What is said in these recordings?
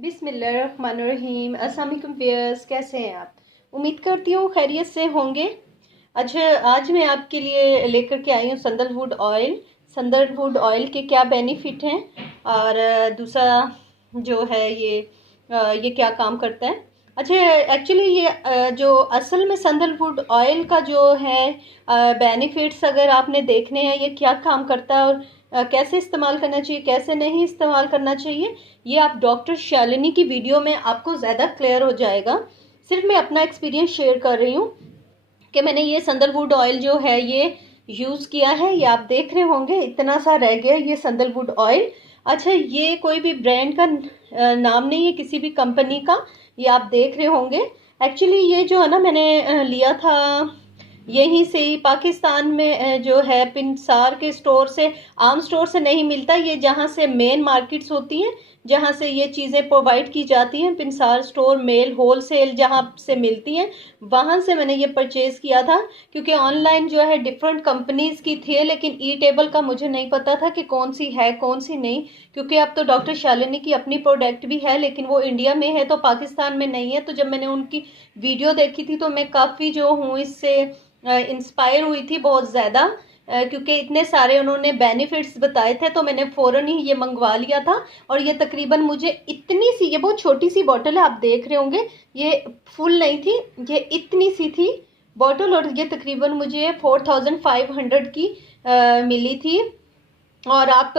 बिस्मिल्लाहिर्रहमानिर्रहीम। अस्सलाम वालेकुम व्यूअर्स, कैसे हैं आप? उम्मीद करती हूँ खैरियत से होंगे। अच्छा, आज मैं आपके लिए लेकर के आई हूँ सैंडलवुड ऑयल। सैंडलवुड ऑयल के क्या बेनिफिट हैं और दूसरा जो है ये क्या काम करता है। अच्छा, एक्चुअली ये जो असल में सैंडलवुड ऑयल का जो है बेनिफिट्स अगर आपने देखने हैं, ये क्या काम करता है और कैसे इस्तेमाल करना चाहिए, कैसे नहीं इस्तेमाल करना चाहिए, ये आप डॉक्टर शालिनी की वीडियो में आपको ज़्यादा क्लियर हो जाएगा। सिर्फ मैं अपना एक्सपीरियंस शेयर कर रही हूँ कि मैंने ये सैंडलवुड ऑयल जो है ये यूज़ किया है। ये आप देख रहे होंगे इतना सा रह गया ये सैंडलवुड ऑयल। अच्छा, ये कोई भी ब्रांड का नाम नहीं है, किसी भी कंपनी का, ये आप देख रहे होंगे। एक्चुअली ये जो है ना, मैंने लिया था यहीं से ही पाकिस्तान में, जो है पिंसार के स्टोर से, आम स्टोर से नहीं मिलता। ये जहाँ से मेन मार्केट्स होती हैं, जहाँ से ये चीज़ें प्रोवाइड की जाती हैं, पिंसार स्टोर, मेल होलसेल जहाँ से मिलती हैं, वहाँ से मैंने ये परचेज़ किया था। क्योंकि ऑनलाइन जो है डिफरेंट कंपनीज़ की थी, लेकिन ई टेबल का मुझे नहीं पता था कि कौन सी है कौन सी नहीं। क्योंकि अब तो डॉक्टर शालिनी की अपनी प्रोडक्ट भी है, लेकिन वो इंडिया में है तो पाकिस्तान में नहीं है। तो जब मैंने उनकी वीडियो देखी थी तो मैं काफ़ी जो हूँ इससे इंस्पायर हुई थी बहुत ज़्यादा, क्योंकि इतने सारे उन्होंने बेनिफिट्स बताए थे। तो मैंने फ़ौरन ही ये मंगवा लिया था। और ये तकरीबन मुझे इतनी सी, ये बहुत छोटी सी बॉटल है, आप देख रहे होंगे, ये फुल नहीं थी, ये इतनी सी थी बॉटल। और ये तकरीबन मुझे 4500 की मिली थी। और आप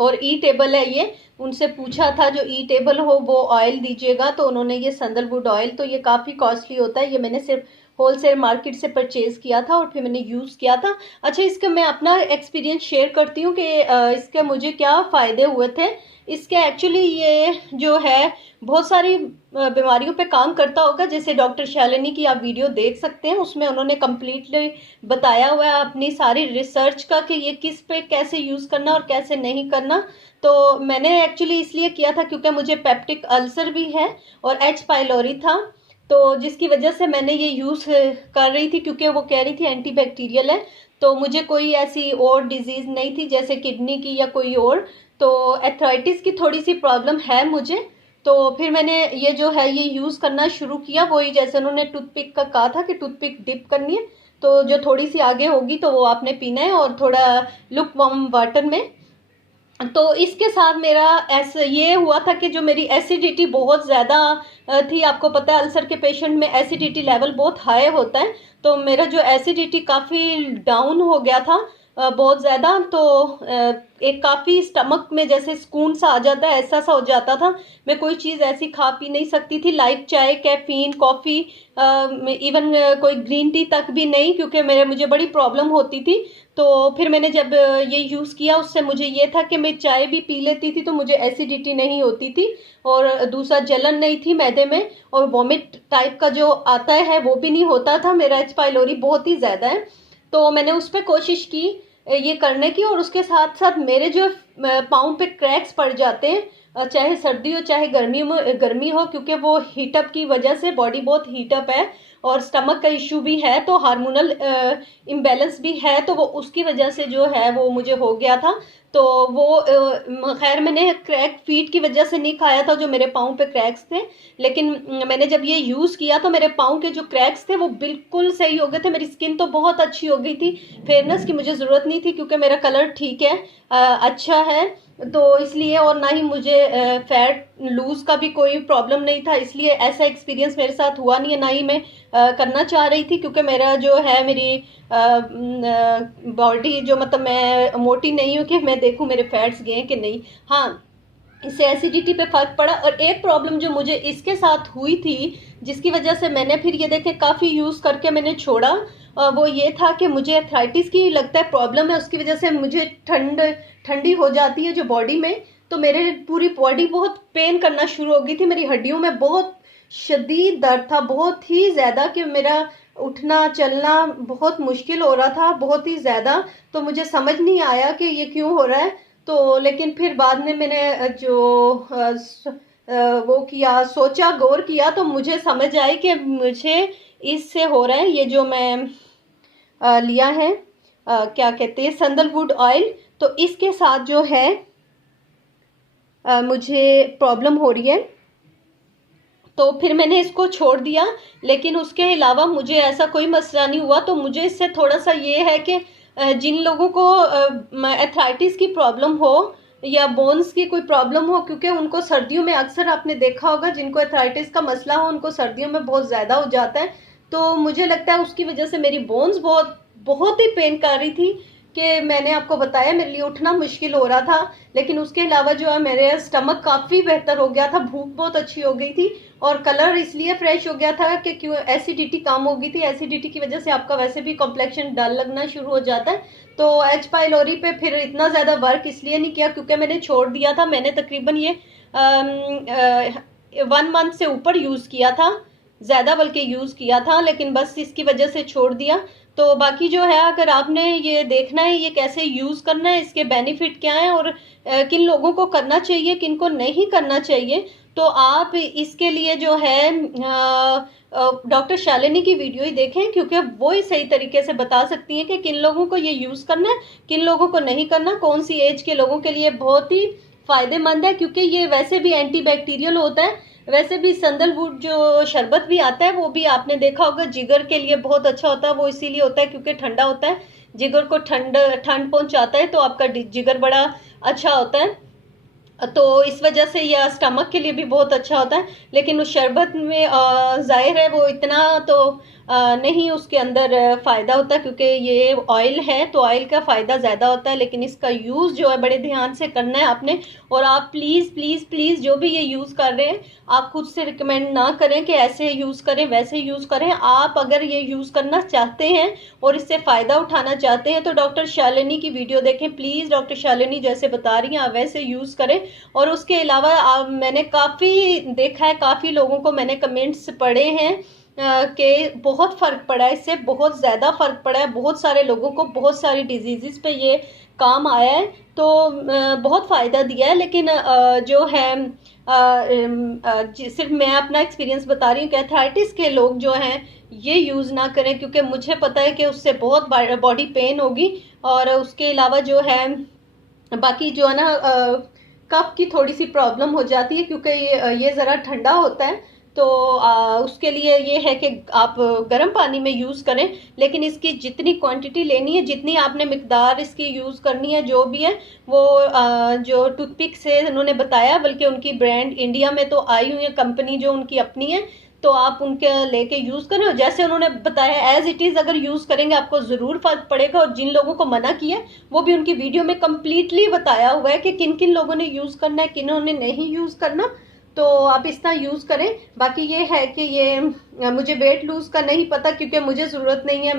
और ई टेबल है ये, उनसे पूछा था जो ई टेबल हो वो ऑयल दीजिएगा, तो उन्होंने ये सैंडलवुड ऑयल, तो ये काफ़ी कॉस्टली होता है। ये मैंने सिर्फ होलसेल मार्केट से परचेज़ किया था और फिर मैंने यूज़ किया था। अच्छा, इसका मैं अपना एक्सपीरियंस शेयर करती हूँ कि इसके मुझे क्या फ़ायदे हुए थे। इसके एक्चुअली ये जो है बहुत सारी बीमारियों पे काम करता होगा। जैसे डॉक्टर शालिनी की आप वीडियो देख सकते हैं, उसमें उन्होंने कम्प्लीटली बताया हुआ है अपनी सारी रिसर्च का कि ये किस पे कैसे यूज़ करना और कैसे नहीं करना। तो मैंने एक्चुअली इसलिए किया था क्योंकि मुझे पेप्टिक अल्सर भी है और एच पाइलोरी था, तो जिसकी वजह से मैंने ये यूज़ कर रही थी, क्योंकि वो कह रही थी एंटीबैक्टीरियल है। तो मुझे कोई ऐसी और डिजीज़ नहीं थी जैसे किडनी की या कोई और। तो एथराइटिस की थोड़ी सी प्रॉब्लम है मुझे। तो फिर मैंने ये जो है ये यूज़ करना शुरू किया। वही जैसे उन्होंने टूथपिक का कहा था कि टूथपिक डिप करनी है, तो जो थोड़ी सी आगे होगी तो वो आपने पीना है, और थोड़ा लुक वार्म वाटर में। तो इसके साथ मेरा ऐसे ये हुआ था कि जो मेरी एसिडिटी बहुत ज़्यादा थी, आपको पता है अल्सर के पेशेंट में एसिडिटी लेवल बहुत हाई होता है। तो मेरा जो एसिडिटी काफ़ी डाउन हो गया था, बहुत ज़्यादा। तो एक काफ़ी स्टमक में जैसे सुकून सा आ जाता है, ऐसा सा हो जाता था। मैं कोई चीज़ ऐसी खा पी नहीं सकती थी, लाइक चाय, कैफीन, कॉफ़ी, इवन कोई ग्रीन टी तक भी नहीं, क्योंकि मुझे बड़ी प्रॉब्लम होती थी। तो फिर मैंने जब ये यूज़ किया, उससे मुझे ये था कि मैं चाय भी पी लेती थी तो मुझे एसिडिटी नहीं होती थी, और दूसरा जलन नहीं थी मैदे में, और वॉमिट टाइप का जो आता है वो भी नहीं होता था। मेरा एच पाइलोरी बहुत ही ज़्यादा है, तो मैंने उस पर कोशिश की ये करने की। और उसके साथ साथ मेरे जो पाँव पे क्रैक्स पड़ जाते हैं, चाहे सर्दी हो चाहे गर्मी हो, क्योंकि वो हीटअप की वजह से बॉडी बहुत हीटअप है, और स्टमक का इशू भी है, तो हार्मोनल इम्बैलेंस भी है, तो वो उसकी वजह से जो है वो मुझे हो गया था। तो वो खैर मैंने क्रैक फीट की वजह से नहीं खाया था जो मेरे पाँव पे क्रैक्स थे, लेकिन मैंने जब ये यूज़ किया तो मेरे पाँव के जो क्रैक्स थे वो बिल्कुल सही हो गए थे। मेरी स्किन तो बहुत अच्छी हो गई थी, फेयरनेस की मुझे ज़रूरत नहीं थी क्योंकि मेरा कलर ठीक है, अच्छा है, तो इसलिए। और ना ही मुझे फैट लूज़ का भी कोई प्रॉब्लम नहीं था, इसलिए ऐसा एक्सपीरियंस मेरे साथ हुआ नहीं है, ना ही मैं करना चाह रही थी, क्योंकि मेरा जो है मेरी बॉडी जो, मतलब मैं मोटी नहीं हूँ कि मैं देखूँ मेरे फैट्स गए कि नहीं। हाँ, इससे एसिडिटी पे फर्क पड़ा। और एक प्रॉब्लम जो मुझे इसके साथ हुई थी, जिसकी वजह से मैंने फिर ये देखे काफ़ी यूज़ करके मैंने छोड़ा, वो ये था कि मुझे एथराइटिस की लगता है प्रॉब्लम है, उसकी वजह से मुझे ठंडी हो जाती है जो बॉडी में। तो मेरे पूरी बॉडी बहुत पेन करना शुरू हो गई थी, मेरी हड्डियों में बहुत शदीद दर्द था, बहुत ही ज़्यादा, कि मेरा उठना चलना बहुत मुश्किल हो रहा था, बहुत ही ज़्यादा। तो मुझे समझ नहीं आया कि ये क्यों हो रहा है। तो लेकिन फिर बाद में मैंने जो वो किया, सोचा, गौर किया, तो मुझे समझ आई कि मुझे इससे हो रहा है। ये जो मैं लिया है, क्या कहते हैं, सैंडलवुड ऑयल, तो इसके साथ जो है मुझे प्रॉब्लम हो रही है। तो फिर मैंने इसको छोड़ दिया, लेकिन उसके अलावा मुझे ऐसा कोई मसला नहीं हुआ। तो मुझे इससे थोड़ा सा ये है कि जिन लोगों को एथराइटिस की प्रॉब्लम हो या बोन्स की कोई प्रॉब्लम हो, क्योंकि उनको सर्दियों में अक्सर आपने देखा होगा जिनको एथराइटिस का मसला हो उनको सर्दियों में बहुत ज़्यादा हो जाता है। तो मुझे लगता है उसकी वजह से मेरी बोन्स बहुत बहुत ही पेन कर रही थी कि मैंने आपको बताया मेरे लिए उठना मुश्किल हो रहा था। लेकिन उसके अलावा जो है मेरे स्टमक काफ़ी बेहतर हो गया था, भूख बहुत अच्छी हो गई थी और कलर इसलिए फ्रेश हो गया था कि क्यों एसिडिटी कम हो गई थी। एसिडिटी की वजह से आपका वैसे भी कॉम्प्लेक्शन डल लगना शुरू हो जाता है। तो एच पाइलोरी पे फिर इतना ज़्यादा वर्क इसलिए नहीं किया क्योंकि मैंने छोड़ दिया था। मैंने तकरीबन ये 1 मंथ से ऊपर यूज़ किया था, ज़्यादा बल्कि यूज़ किया था, लेकिन बस इसकी वजह से छोड़ दिया। तो बाकी जो है अगर आपने ये देखना है ये कैसे यूज़ करना है, इसके बेनिफिट क्या हैं और किन लोगों को करना चाहिए किन को नहीं करना चाहिए, तो आप इसके लिए जो है डॉक्टर शालिनी की वीडियो ही देखें, क्योंकि वो ही सही तरीके से बता सकती हैं कि किन लोगों को ये यूज़ करना है किन लोगों को नहीं करना, कौन सी एज के लोगों के लिए बहुत ही फ़ायदेमंद है। क्योंकि ये वैसे भी एंटीबैक्टीरियल होता है। वैसे भी संदलवुड जो शरबत भी आता है वो भी आपने देखा होगा जिगर के लिए बहुत अच्छा होता है। वो इसीलिए होता है क्योंकि ठंडा होता है, जिगर को ठंड पहुंचाता है, तो आपका जिगर बड़ा अच्छा होता है। तो इस वजह से यह स्टमक के लिए भी बहुत अच्छा होता है। लेकिन उस शरबत में ज़ाहिर है वो इतना तो नहीं उसके अंदर फ़ायदा होता, क्योंकि ये ऑयल है तो ऑयल का फ़ायदा ज़्यादा होता है। लेकिन इसका यूज़ जो है बड़े ध्यान से करना है आपने। और आप प्लीज़ प्लीज़ प्लीज़ जो भी ये यूज़ कर रहे हैं आप खुद से रिकमेंड ना करें कि ऐसे यूज़ करें वैसे यूज़ करें। आप अगर ये यूज़ करना चाहते हैं और इससे फ़ायदा उठाना चाहते हैं तो डॉक्टर शालिनी की वीडियो देखें प्लीज़। डॉक्टर शालिनी जैसे बता रही हैं आप वैसे यूज़ करें। और उसके अलावा मैंने काफ़ी देखा है, काफ़ी लोगों को मैंने कमेंट्स पढ़े हैं कि बहुत फ़र्क पड़ा है, इससे बहुत ज़्यादा फ़र्क पड़ा है। बहुत सारे लोगों को बहुत सारी डिजीज़ पे ये काम आया है, तो बहुत फ़ायदा दिया है। लेकिन जो है सिर्फ मैं अपना एक्सपीरियंस बता रही हूँ कि एथराइटिस के लोग जो हैं ये यूज़ ना करें, क्योंकि मुझे पता है कि उससे बहुत बॉडी पेन होगी। और उसके अलावा जो है बाकी जो है ना कफ की थोड़ी सी प्रॉब्लम हो जाती है, क्योंकि ये ज़रा ठंडा होता है। तो उसके लिए ये है कि आप गर्म पानी में यूज़ करें। लेकिन इसकी जितनी क्वांटिटी लेनी है, जितनी आपने मिकदार इसकी यूज़ करनी है, जो भी है वो जो टूथपिक से उन्होंने बताया, बल्कि उनकी ब्रांड इंडिया में तो आई हुई है कंपनी जो उनकी अपनी है, तो आप उनके लेके यूज़ करें। और जैसे उन्होंने बताया एज इट इज़ अगर यूज़ करेंगे आपको ज़रूर फ़र्क पड़ेगा। और जिन लोगों को मना किया वो भी उनकी वीडियो में कम्प्लीटली बताया हुआ है कि किन किन लोगों ने यूज़ करना है किन्होंने नहीं यूज़ करना। तो आप इस तरह यूज़ करें। बाकी ये है कि ये मुझे वेट लूज़ का नहीं पता, क्योंकि मुझे ज़रूरत नहीं है,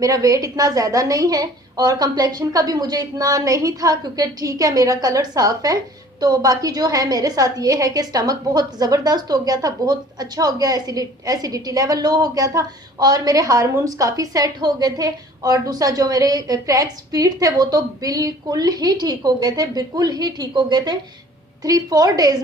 मेरा वेट इतना ज़्यादा नहीं है और कम्प्लेक्शन का भी मुझे इतना नहीं था, क्योंकि ठीक है मेरा कलर साफ़ है। तो बाकी जो है मेरे साथ ये है कि स्टमक बहुत ज़बरदस्त हो गया था, बहुत अच्छा हो गया, एसिडिटी लेवल लो हो गया था और मेरे हार्मोन्स काफ़ी सेट हो गए थे। और दूसरा जो मेरे क्रैक्स फीट थे वो तो बिल्कुल ही ठीक हो गए थे, बिल्कुल ही ठीक हो गए थे 3-4 डेज